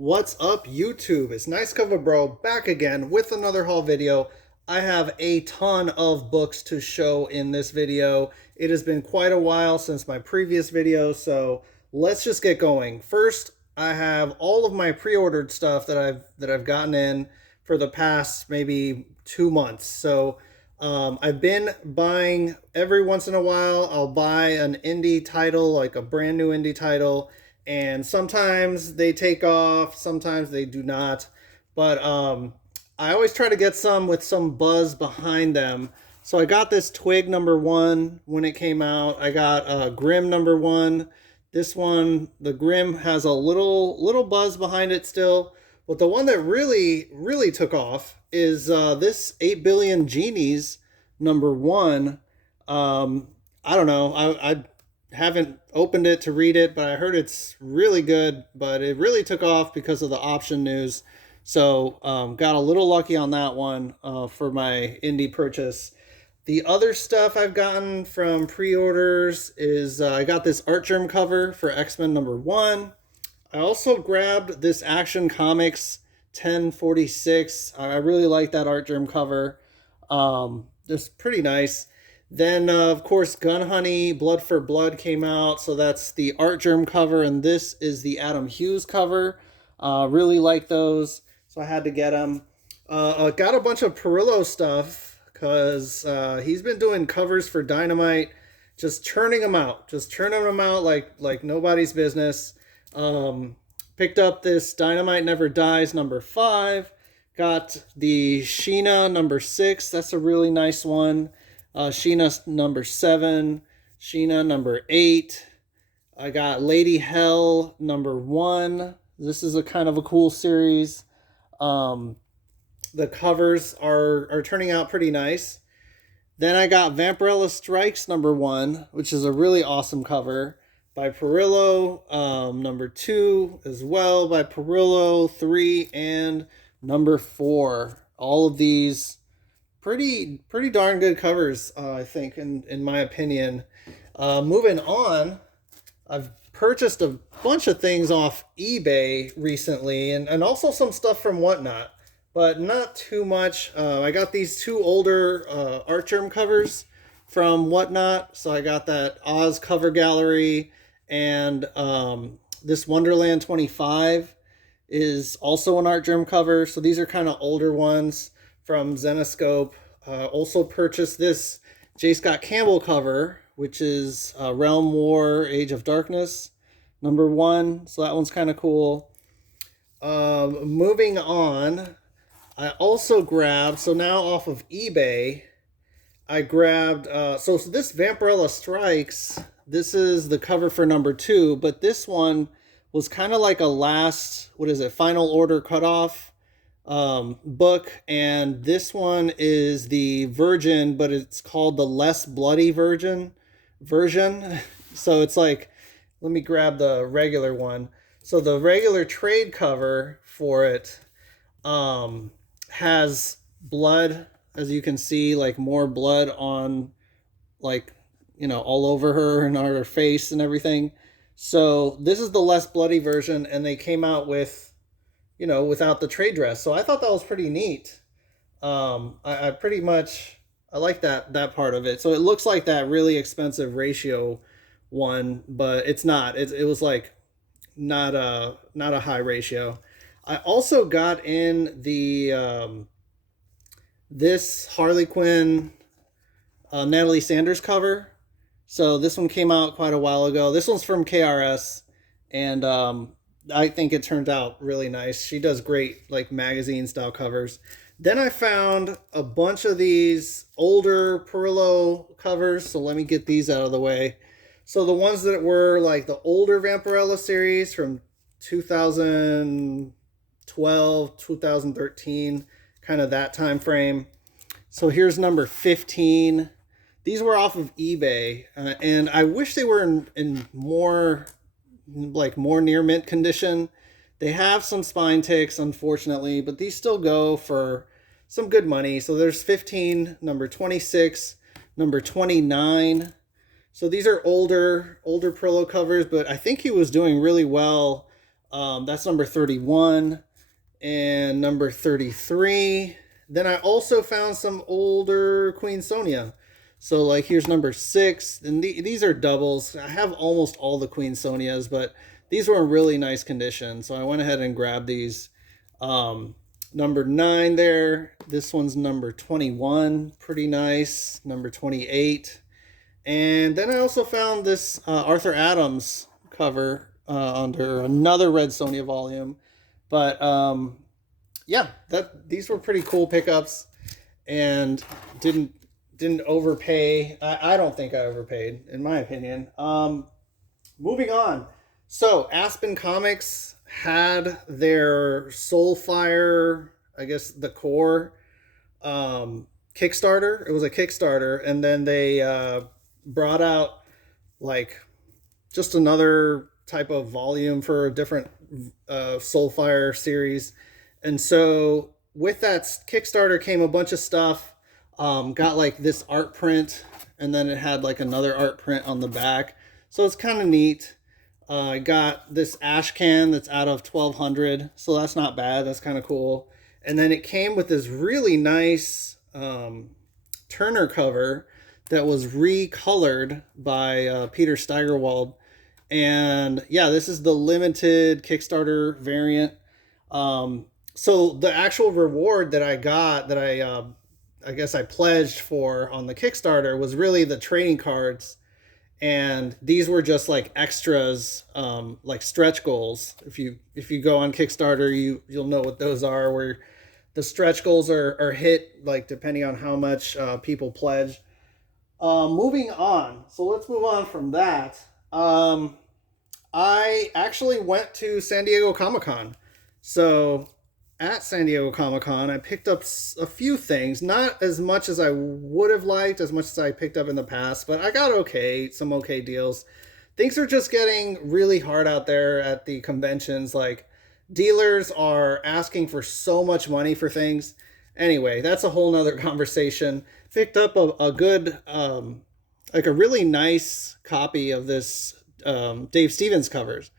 What's up, YouTube? It's Nice Cover Bro back again with another haul video. I have a ton of books to show in this video. It has been quite a while since my previous video, so let's just get going. First, I have all of my pre-ordered stuff that I've gotten in for the past maybe 2 months. So I've been buying every once in a while. I'll buy an indie title, like a brand new indie title, and sometimes they take off, sometimes they do not. But I always try to get some with some buzz behind them. So I got this Twig #1 when it came out. I got Grimm #1. This one, the Grimm has a little buzz behind it still. But the one that really took off is this 8 Billion Genies #1. I don't know. I haven't opened it to read it, but I heard it's really good. But it really took off because of the option news. So got a little lucky on that one for my indie purchase. The other stuff I've gotten from pre-orders is I got this Art Germ cover for X-Men #1. I also grabbed this Action Comics 1046. I really like that Art Germ cover. Just pretty nice. Then, of course, Gun Honey, Blood for Blood came out. So that's the Art Germ cover, and this is the Adam Hughes cover. Really like those, so I had to get them. I got a bunch of Perillo stuff because he's been doing covers for Dynamite, just churning them out. Like nobody's business. Picked up this Dynamite Never Dies #5. Got the Sheena #6. That's a really nice one. Sheena #7. Sheena #8. I got Lady Hell #1. This is a kind of a cool series. The covers are turning out pretty nice. Then I got Vampirella Strikes #1, which is a really awesome cover by Perillo. #2 as well by Perillo. 3 and #4. All of these pretty darn good covers, I think, in my opinion. Moving on, I've purchased a bunch of things off eBay recently, and also some stuff from Whatnot, but not too much. I got these 2 older Art Germ covers from Whatnot. So I got that Oz cover gallery, and this Wonderland 25 is also an Art Germ cover. So these are kind of older ones from Zenescope. Also purchased this J. Scott Campbell cover, which is Realm War Age of Darkness #1. So that one's kind of cool. Moving on, I also grabbed, so now off of eBay, I grabbed, so this Vampirella Strikes, this is the cover for #2, but this one was kind of like a last, final order cutoff book, and this one is the Virgin, but it's called the Less Bloody version. So it's like, let me grab the regular one. So the regular trade cover for it has blood, as you can see, like more blood on, like, all over her and on her face and everything. So this is the Less Bloody version, and they came out with, without the trade dress. So I thought that was pretty neat. I pretty much, I like that part of it. So it looks like that really expensive ratio one, but it's not. It was like not a high ratio. I also got in the this Harley Quinn Natalie Sanders cover. So this one came out quite a while ago. This one's from KRS, and I think it turned out really nice. She does great, like, magazine style covers. Then I found a bunch of these older Perillo covers. So let me get these out of the way. So the ones that were like the older Vampirella series from 2012, 2013, kind of that time frame. So here's #15. These were off of eBay, and I wish they were in more near mint condition. They have some spine ticks, unfortunately, but these still go for some good money. So there's 15, #26, #29. So these are older Perillo covers, but I think he was doing really well That's number 31 and number 33. Then I also found some older Queen Sonia. So like here's number 6, and these are doubles. I have almost all the Queen Sonias, but these were in really nice condition, so I went ahead and grabbed these. Number 9 there. This one's number 21, pretty nice. Number 28. And then I also found this Arthur Adams cover under another Red Sonia volume. But yeah, these were pretty cool pickups, and didn't overpay. I don't think I overpaid, in my opinion. Moving on. So Aspen Comics had their Soulfire, I guess the core Kickstarter. It was a Kickstarter, and then they brought out like just another type of volume for a different Soulfire series. And so with that Kickstarter came a bunch of stuff. Got like this art print, and then it had like another art print on the back. So it's kind of neat. I got this ash can that's out of 1200, so that's not bad. That's kind of cool. And then it came with this really nice Turner cover that was recolored by Peter Steigerwald. And yeah, this is the limited Kickstarter variant. So the actual reward that I got, that I guess I pledged for on the Kickstarter, was really the trading cards. And these were just like extras, like stretch goals. If you go on Kickstarter, you'll know what those are, where the stretch goals are hit, like depending on how much people pledge. Moving on. So let's move on from that. I actually went to San Diego Comic-Con. So at San Diego Comic-Con, I picked up a few things, not as much as I would have liked, as much as I picked up in the past, but I got some okay deals. Things are just getting really hard out there at the conventions. Like, dealers are asking for so much money for things. Anyway, that's a whole nother conversation. Picked up a good, like a really nice copy of this Dave Stevens covers.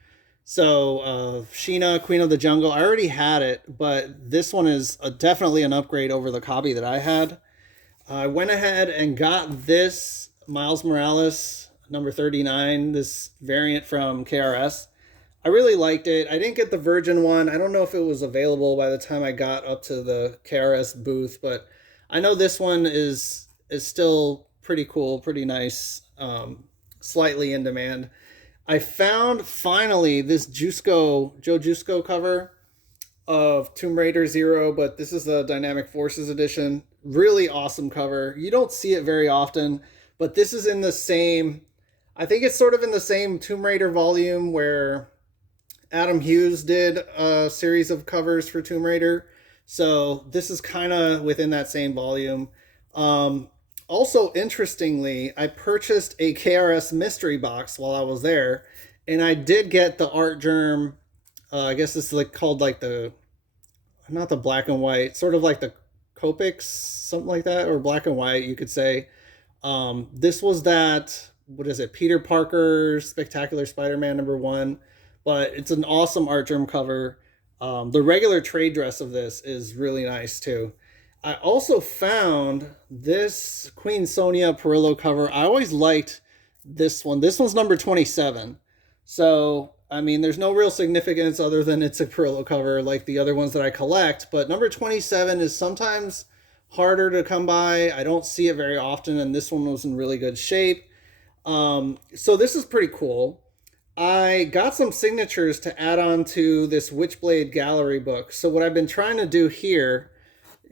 So Sheena, Queen of the Jungle, I already had it, but this one is definitely an upgrade over the copy that I had. I went ahead and got this Miles Morales number 39, this variant from KRS. I really liked it. I didn't get the Virgin one. I don't know if it was available by the time I got up to the KRS booth, but I know this one is still pretty cool, pretty nice, slightly in demand. I found finally this Joe Jusko cover of Tomb Raider 0, but this is the Dynamic Forces edition. Really awesome cover. You don't see it very often, but this is in the same, I think it's sort of in the same Tomb Raider volume where Adam Hughes did a series of covers for Tomb Raider. So this is kind of within that same volume. Also, interestingly, I purchased a KRS mystery box while I was there, and I did get the Art Germ. I guess it's like called like not the black and white, sort of like the Copics, something like that, or black and white, you could say. This was that, what is it, Peter Parker Spectacular Spider-Man #1, but it's an awesome Art Germ cover. The regular trade dress of this is really nice too. I also found this Queen Sonia Perillo cover. I always liked this one. This one's number 27. So, I mean, there's no real significance other than it's a Perillo cover like the other ones that I collect. But number 27 is sometimes harder to come by. I don't see it very often, and this one was in really good shape. So this is pretty cool. I got some signatures to add on to this Witchblade Gallery book. So what I've been trying to do here,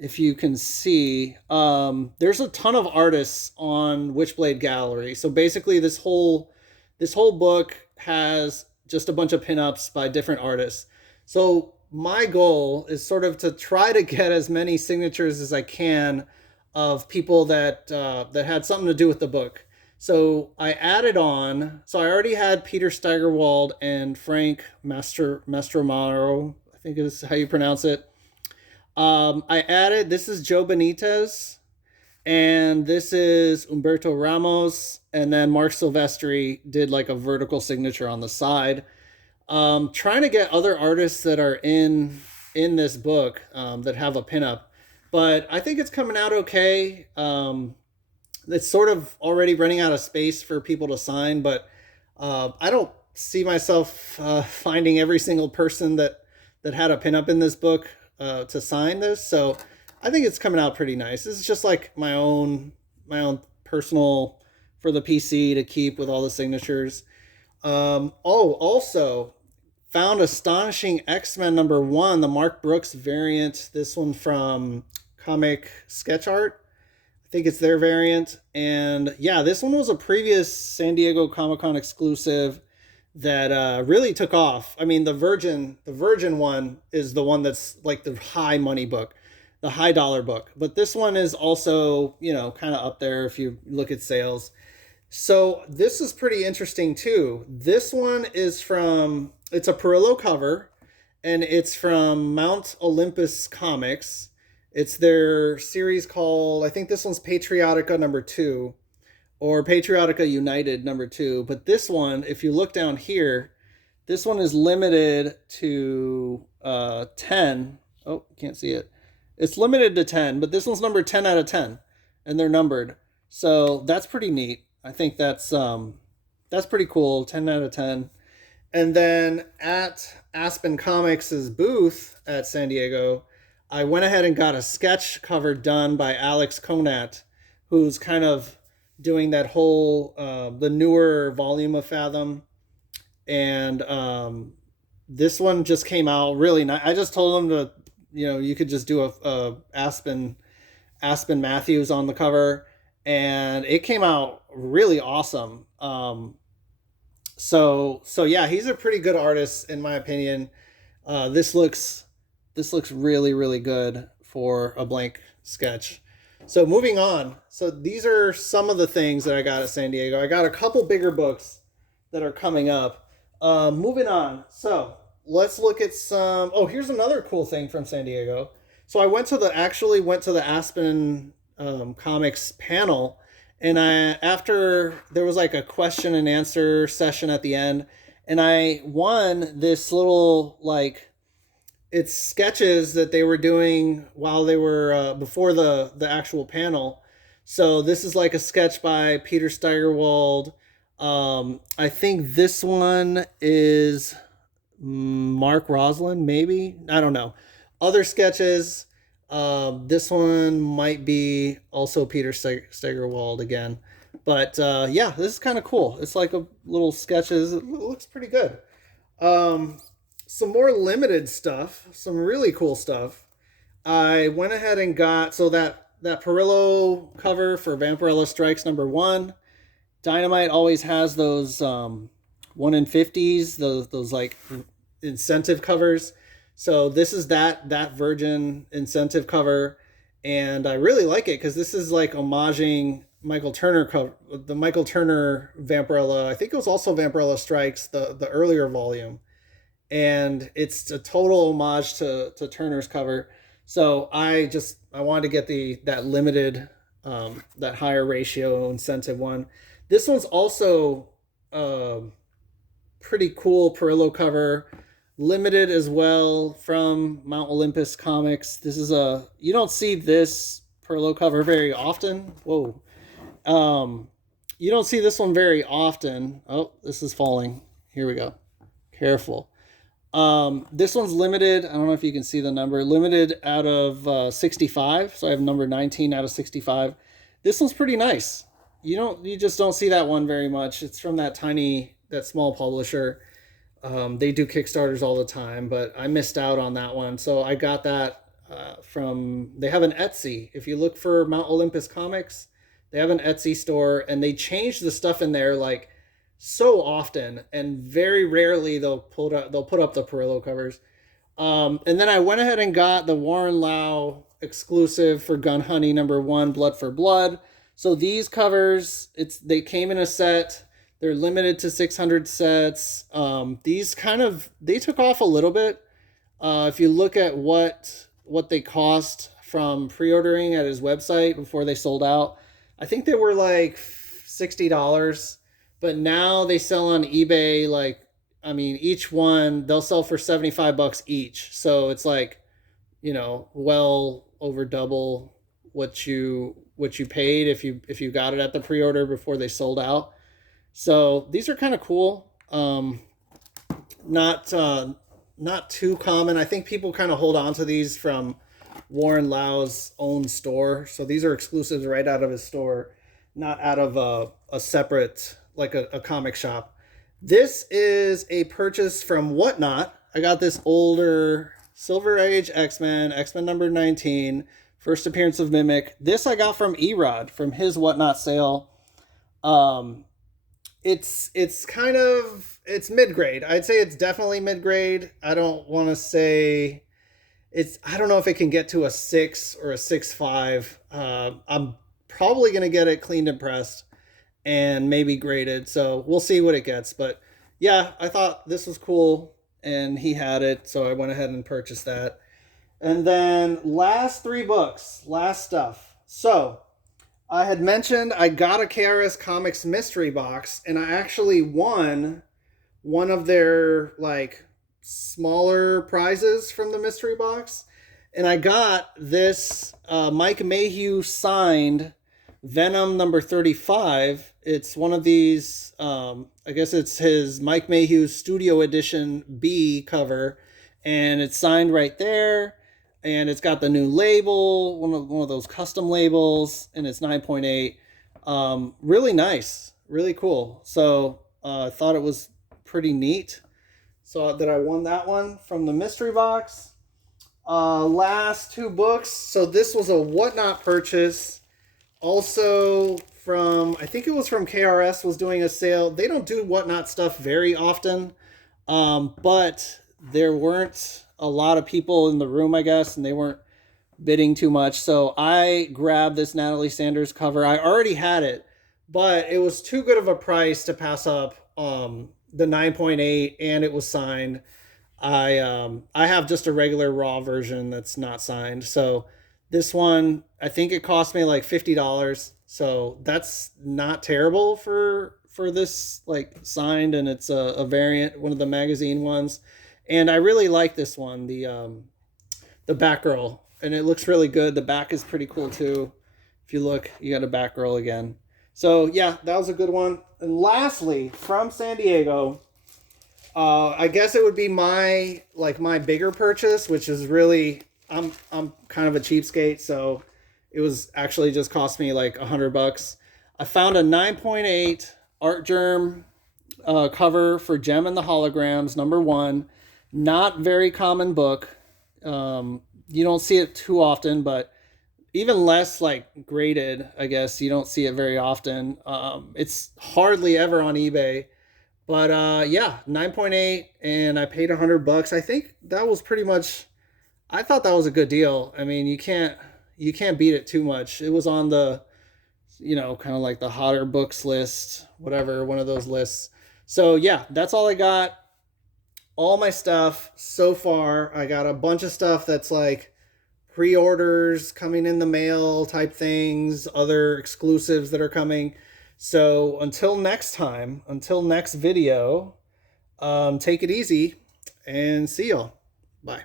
if you can see, there's a ton of artists on Witchblade Gallery. So basically this whole book has just a bunch of pinups by different artists. So my goal is sort of to try to get as many signatures as I can of people that had something to do with the book. So I added on, so I already had Peter Steigerwald and Frank Mastromaro, I think is how you pronounce it. I added, this is Joe Benitez, and this is Humberto Ramos, and then Mark Silvestri did like a vertical signature on the side. Trying to get other artists that are in this book that have a pinup, but I think it's coming out okay. It's sort of already running out of space for people to sign, but I don't see myself finding every single person that had a pinup in this book to sign this. So I think it's coming out pretty nice. This is just like my own personal for the PC to keep with all the signatures. Also found Astonishing X-Men #1, the Mark Brooks variant. This one from Comic Sketch Art. I think it's their variant. And yeah, this one was a previous San Diego Comic-Con exclusive that really took off. I mean, the Virgin one is the one that's like the high money book, the high dollar book. But this one is also, you know, kind of up there if you look at sales. So this is pretty interesting too. This one is from, it's a Perillo cover, and it's from Mount Olympus Comics. It's their series called, I think this one's Patriotica #2, or Patriotica United #2. But this one, if you look down here, this one is limited to 10. Oh, can't see it. It's limited to 10, but this one's number 10 out of 10, and they're numbered. So that's pretty neat. I think that's pretty cool. 10 out of 10. And then at Aspen Comics' booth at San Diego, I went ahead and got a sketch cover done by Alex Conat, who's kind of doing that whole the newer volume of Fathom. And this one just came out really nice. I just told him to, you know, you could just do a Aspen Matthews on the cover, and it came out really awesome. So yeah, he's a pretty good artist in my opinion. This looks really, really good for a blank sketch. So moving on. So these are some of the things that I got at San Diego. I got a couple bigger books that are coming up. Moving on. So let's look at some. Oh, here's another cool thing from San Diego. So I actually went to the Aspen Comics panel, and after there was like a question and answer session at the end, and I won this little, like, it's sketches that they were doing while they were before the actual panel. So this is like a sketch by Peter Steigerwald. I think this one is Mark Roslin, maybe, I don't know. Other sketches, this one might be also Peter Steigerwald again. But yeah, this is kind of cool. It's like a little sketches. It looks pretty good. Some more limited stuff, some really cool stuff. I went ahead and got, so that Perillo cover for Vampirella Strikes #1. Dynamite always has those 1 in 50s, those like incentive covers. So this is that Virgin incentive cover, and I really like it because this is like homaging Michael Turner cover, the Michael Turner Vampirella. I think it was also Vampirella Strikes, the earlier volume, and it's a total homage to Turner's cover. So I wanted to get that limited, that higher ratio incentive one. This one's also pretty cool Perillo cover, limited as well, from Mount Olympus Comics. This is you don't see this Perillo cover very often. Whoa. You don't see this one very often. Oh, this is falling. Here we go. Careful. This one's limited. I don't know if you can see the number. Limited out of 65. So I have number 19 out of 65. This one's pretty nice. You just don't see that one very much. It's from that small publisher. They do Kickstarters all the time, but I missed out on that one. So I got that they have an Etsy. If you look for Mount Olympus Comics, they have an Etsy store, and they change the stuff in there like so often, and very rarely they'll put up the Perillo covers. And then I went ahead and got the Warren Lau exclusive for Gun Honey #1, Blood for Blood. So these covers, they came in a set. They're limited to 600 sets. These they took off a little bit. If you look at what they cost from pre-ordering at his website before they sold out, I think they were like $60. But now they sell on eBay like I mean, each one they'll sell for 75 bucks each. So it's like, you know, well over double what you paid if you got it at the pre-order before they sold out. So these are kind of cool. Not not too common. I think people kind of hold on to these from Warren Lau's own store. So these are exclusives right out of his store, not out of a separate, like a comic shop. This is a purchase from Whatnot. I got this older Silver Age X-Men, X-Men number 19, first appearance of Mimic. This I got from Erod from his Whatnot sale. It's kind of, it's mid-grade. I'd say it's definitely mid-grade. I don't want to say I don't know if it can get to a 6 or a 6.5. I'm probably going to get it cleaned and pressed and maybe graded. So we'll see what it gets. But yeah, I thought this was cool and he had it. So I went ahead and purchased that. And then last 3 books, last stuff. So I had mentioned I got a KRS Comics mystery box, and I actually won one of their like smaller prizes from the mystery box. And I got this Mike Mayhew signed Venom number 35. It's one of these, I guess it's his Mike Mayhew Studio Edition B cover, and it's signed right there. And it's got the new label, one of those custom labels, and it's 9.8. Really nice, really cool. So I thought it was pretty neat. So that I won that one from the mystery box. Last 2 books. So this was a Whatnot purchase. Also from, I think it was from KRS was doing a sale. They don't do Whatnot stuff very often, but there weren't a lot of people in the room, I guess, and they weren't bidding too much. So I grabbed this Natalie Sanders cover. I already had it, but it was too good of a price to pass up the 9.8, and it was signed. I have just a regular raw version that's not signed. So this one, I think it cost me like $50. So that's not terrible for this like signed, and it's a variant, one of the magazine ones. And I really like this one, the Batgirl, and it looks really good. The back is pretty cool too. If you look, you got a Batgirl again. So yeah, that was a good one. And lastly, from San Diego, I guess it would be my bigger purchase, which is really, I'm kind of a cheapskate, so it was actually just cost me like $100. I found a 9.8 Art Germ cover for Gem and the Holograms, number 1. Not very common book. You don't see it too often, but even less like graded, I guess. You don't see it very often. It's hardly ever on eBay. But yeah, 9.8, and I paid $100. I think that was pretty much, I thought that was a good deal. I mean, you can't beat it too much. It was on the, you know, kind of like the hotter books list, whatever, one of those lists. So yeah, that's all I got. All my stuff so far. I got a bunch of stuff that's like pre-orders coming in the mail type things, other exclusives that are coming. So until next time, until next video, take it easy and see y'all. Bye.